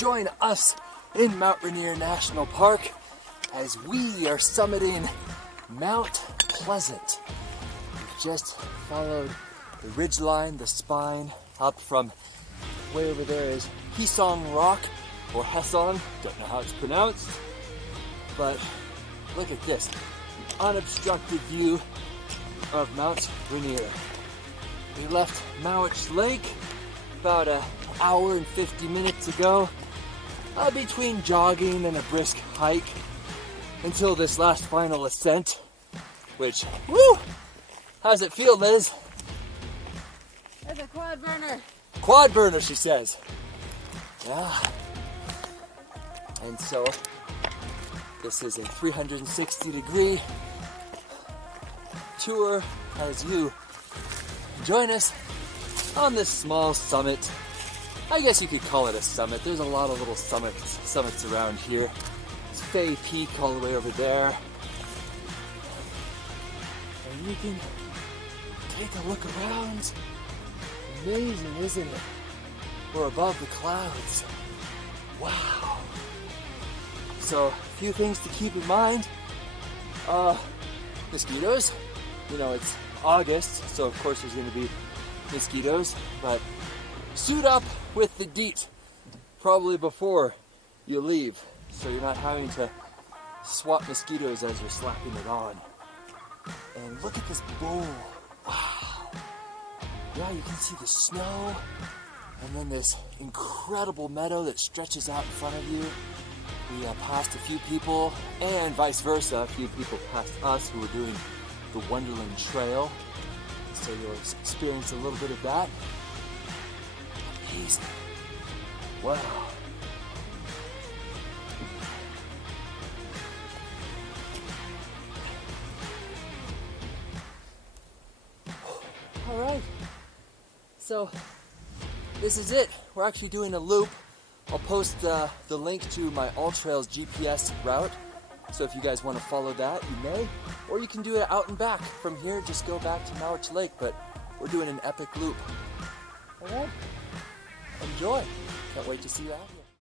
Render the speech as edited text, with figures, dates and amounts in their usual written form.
join us in Mount Rainier National Park as we are summiting Mount Pleasant. We've just followed the ridgeline, the spine, up from way over there is Hesong Rock, or Hesong, don't know how it's pronounced, but look at this, an unobstructed view of Mount Rainier. We left Mowich Lake about an hour and 50 minutes ago, between jogging and a brisk hike, until this last final ascent, which, woo! How's it feel, Liz? It's a quad burner. Quad burner, she says. Yeah. And so, this is a 360-degree tour as you join us on this small summit. I guess you could call it a summit. There's a lot of little summits around here. It's Fay Peak all the way over there. And you can take a look around. Amazing, isn't it? We're above the clouds. Wow. So, a few things to keep in mind. Mosquitoes. You know, it's August, so of course there's going to be mosquitoes, but suit up with the DEET probably before you leave, so you're not having to swat mosquitoes as you're slapping it on. And look at this bowl. Wow. Yeah, you can see the snow, and then this incredible meadow that stretches out in front of you. We passed a few people, and vice versa, a few people passed us who were doing the Wonderland Trail. So you'll experience a little bit of that. Amazing. Wow. All right. So this is it. We're actually doing a loop. I'll post the link to my AllTrails GPS route. So if you guys want to follow that, you may. Or you can do it out and back. From here, just go back to Mowich Lake. But we're doing an epic loop. All right. Enjoy. Can't wait to see you out here.